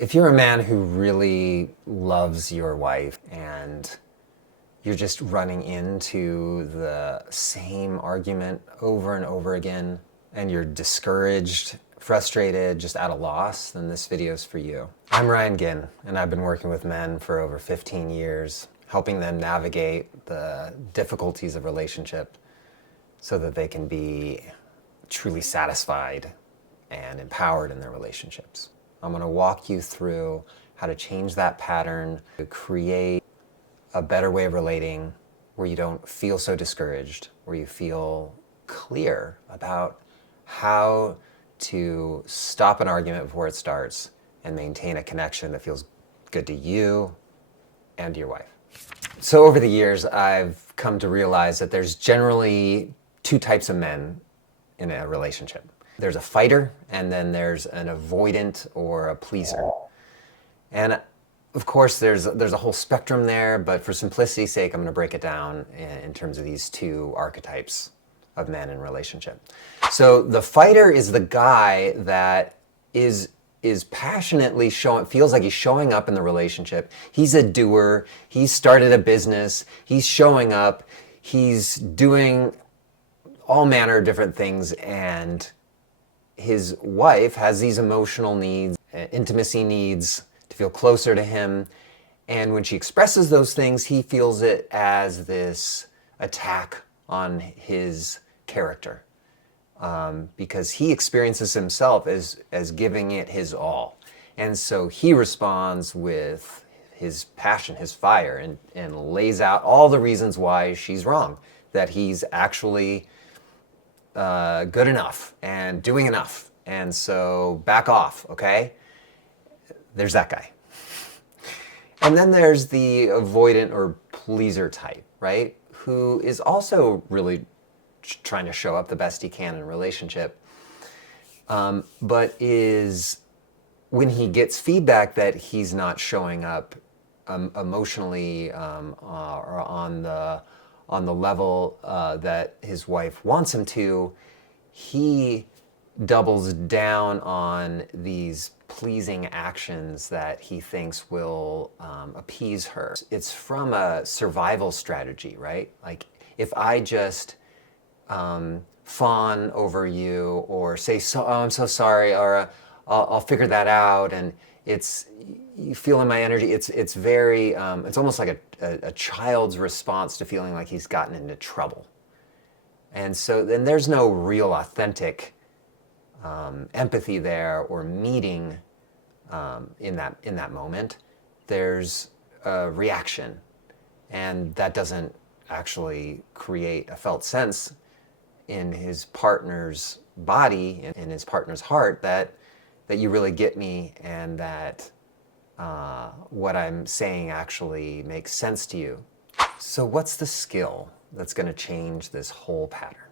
If you're a man who really loves your wife and you're just running into the same argument over and over again, and you're discouraged, frustrated, just at a loss, then this video is for you. I'm Ryan Ginn, and I've been working with men for over 15 years, helping them navigate the difficulties of relationship so that they can be truly satisfied and empowered in their relationships. I'm going to walk you through how to change that pattern, to create a better way of relating where you don't feel so discouraged, where you feel clear about how to stop an argument before it starts and maintain a connection that feels good to you and your wife. So over the years, I've come to realize that there's generally two types of men in a relationship. There's a fighter, and then there's an avoidant or a pleaser. And of course, there's a whole spectrum there, but for simplicity's sake, I'm going to break it down in terms of these two archetypes of men in relationship. So the fighter is the guy that is passionately feels like he's showing up in the relationship. He's a doer. He's started a business. He's showing up. He's doing all manner of different things, and his wife has these emotional needs, intimacy needs, to feel closer to him. And when she expresses those things, he feels it as this attack on his character, because he experiences himself as giving it his all. And so he responds with his passion, his fire, and lays out all the reasons why she's wrong, that he's actually good enough and doing enough. And so back off, okay? There's that guy. And then there's the avoidant or pleaser type, right? Who is also really trying to show up the best he can in a relationship, but is, when he gets feedback that he's not showing up emotionally or on the level that his wife wants him to, he doubles down on these pleasing actions that he thinks will appease her. It's from a survival strategy, right? Like, if I just fawn over you or say, oh, I'm so sorry, or I'll figure that out, and you feel in my energy, it's very, it's almost like a child's response to feeling like he's gotten into trouble. And so then there's no real authentic empathy there or meeting in that moment. There's a reaction, and that doesn't actually create a felt sense in his partner's body, in his partner's heart, that you really get me, and that what I'm saying actually makes sense to you. So what's the skill that's going to change this whole pattern?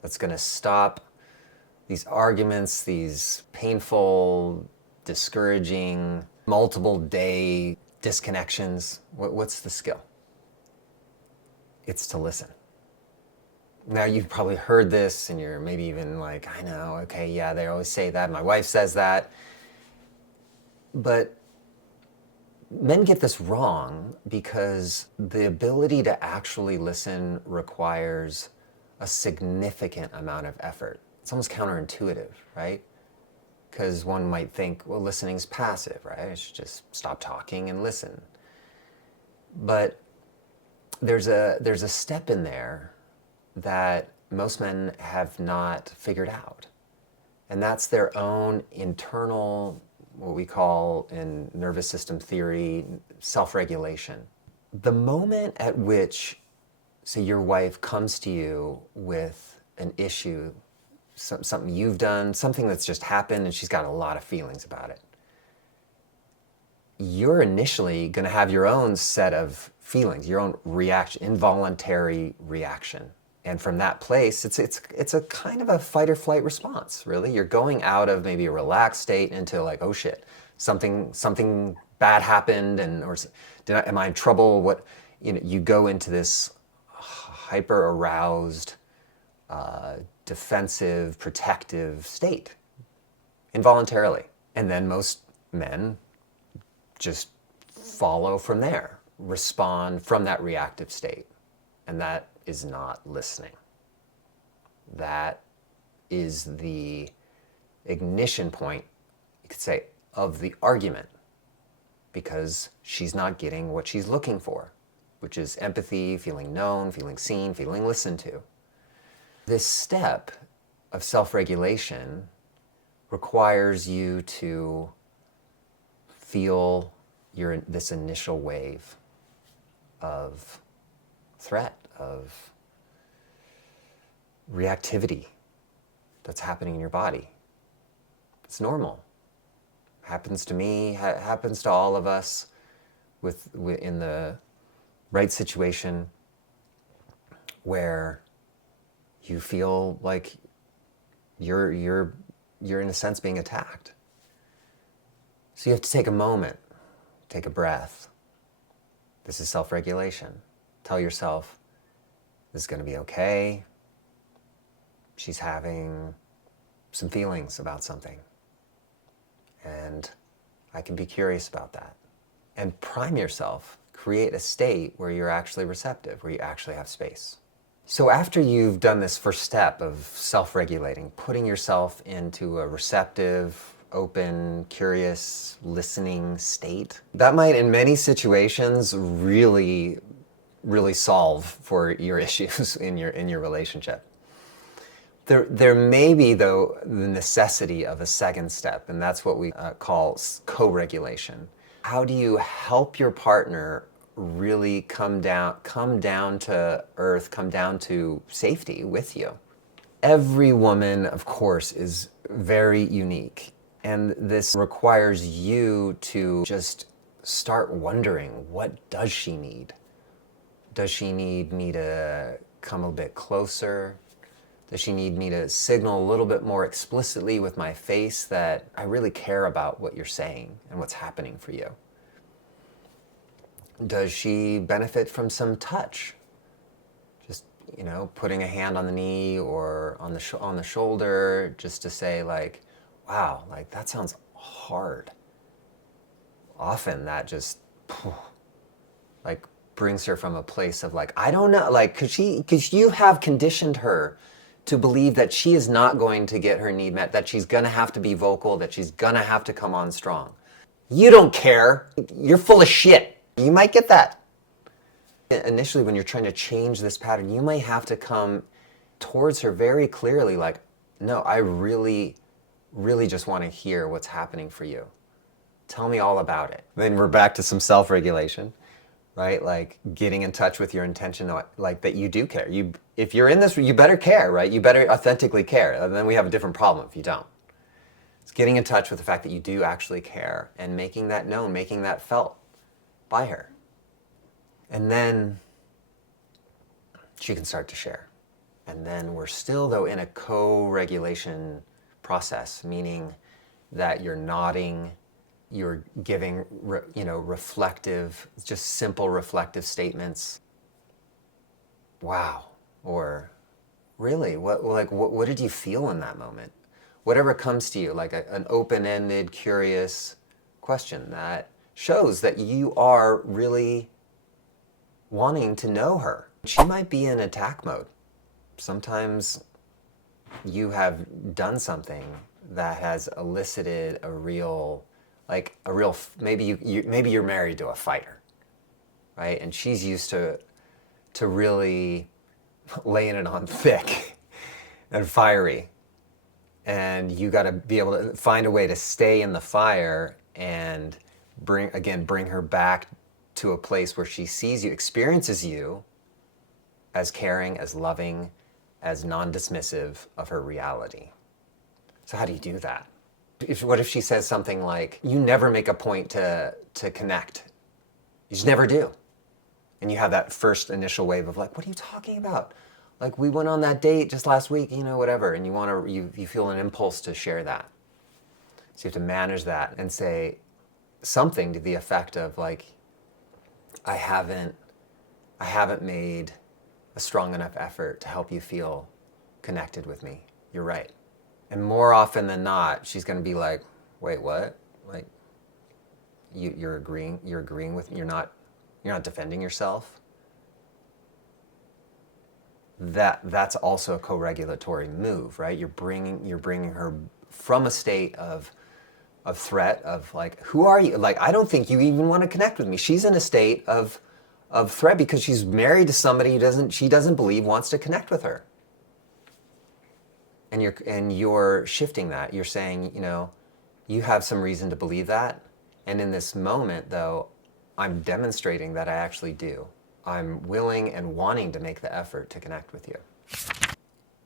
That's going to stop these arguments, these painful, discouraging, multiple day disconnections? What's the skill? It's to listen. Now, you've probably heard this, and you're maybe even like, I know, okay, yeah, they always say that. My wife says that. But men get this wrong because the ability to actually listen requires a significant amount of effort. It's almost counterintuitive, right? Because one might think, well, listening's passive, right? I should just stop talking and listen. But there's a step in there that most men have not figured out. And that's their own internal, what we call in nervous system theory, self-regulation. The moment at which, say, your wife comes to you with an issue, something you've done, something that's just happened, and she's got a lot of feelings about it, you're initially going to have your own set of feelings, your own reaction, involuntary reaction. And from that place, it's a kind of a fight or flight response, really. You're going out of maybe a relaxed state into like, oh shit, something bad happened, or am I in trouble? What, you go into this hyper aroused, defensive, protective state involuntarily. And then most men just follow from there, respond from that reactive state. And that is not listening. That is the ignition point, you could say, of the argument, because she's not getting what she's looking for, which is empathy, feeling known, feeling seen, feeling listened to. This step of self-regulation requires you to feel this initial wave of threat, of reactivity that's happening in your body. It's normal. Happens to me, happens to all of us in the right situation where you feel like you're in a sense being attacked. So you have to take a moment, take a breath. This is self-regulation. Tell yourself, this is going to be okay. She's having some feelings about something, and I can be curious about that. And prime yourself, create a state where you're actually receptive, where you actually have space. So after you've done this first step of self-regulating, putting yourself into a receptive, open, curious, listening state, that might in many situations really solve for your issues in your relationship. There may be, though, the necessity of a second step, and that's what we call co-regulation. How do you help your partner really come down to earth, come down to safety with you? Every woman, of course, is very unique, and this requires you to just start wondering, what does she need? Does she need me to come a bit closer? Does she need me to signal a little bit more explicitly with my face that I really care about what you're saying and what's happening for you? Does she benefit from some touch? Just, putting a hand on the knee or on the shoulder, just to say like, wow, like that sounds hard. Often that just like brings her from a place of like, I don't know, like, because you have conditioned her to believe that she is not going to get her need met, that she's going to have to be vocal, that she's going to have to come on strong. You don't care. You're full of shit. You might get that. Initially, when you're trying to change this pattern, you might have to come towards her very clearly like, no, I really just want to hear what's happening for you. Tell me all about it. Then we're back to some self-regulation. Right? Like getting in touch with your intention, like that you do care. If you're in this, you better care, right? You better authentically care. And then we have a different problem if you don't. It's getting in touch with the fact that you do actually care and making that known, making that felt by her. And then she can start to share. And then we're still, though, in a co-regulation process, meaning that you're nodding, you're giving, reflective, just simple reflective statements. Wow. Or really, what did you feel in that moment? Whatever comes to you, like an open-ended, curious question that shows that you are really wanting to know her. She might be in attack mode. Sometimes you have done something that has elicited maybe you're married to a fighter, right? And she's used to really laying it on thick and fiery. And you got to be able to find a way to stay in the fire and bring her back to a place where she sees you, experiences you as caring, as loving, as non-dismissive of her reality. So how do you do that? What if she says something like, you never make a point to connect. You just never do. And you have that first initial wave of like, what are you talking about? Like, we went on that date just last week, whatever. And you feel an impulse to share that. So you have to manage that and say something to the effect of like, I haven't made a strong enough effort to help you feel connected with me. You're right. And more often than not, she's going to be like, wait, what? Like, you're agreeing with me, you're not defending yourself, that's also a co-regulatory move, right? You're bringing her from a state of threat, of like, who are you? Like, I don't think you even want to connect with me. She's in a state of threat because she's married to somebody she doesn't believe wants to connect with her. And you're shifting that. You're saying, you have some reason to believe that. And in this moment, though, I'm demonstrating that I actually do. I'm willing and wanting to make the effort to connect with you.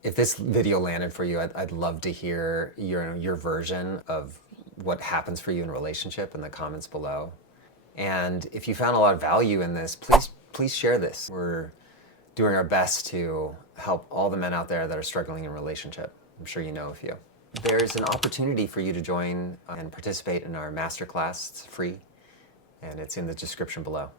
If this video landed for you, I'd love to hear your version of what happens for you in a relationship in the comments below. And if you found a lot of value in this, please share this. We're doing our best to help all the men out there that are struggling in a relationship. I'm sure you know a few. There's an opportunity for you to join and participate in our masterclass. It's free, and it's in the description below.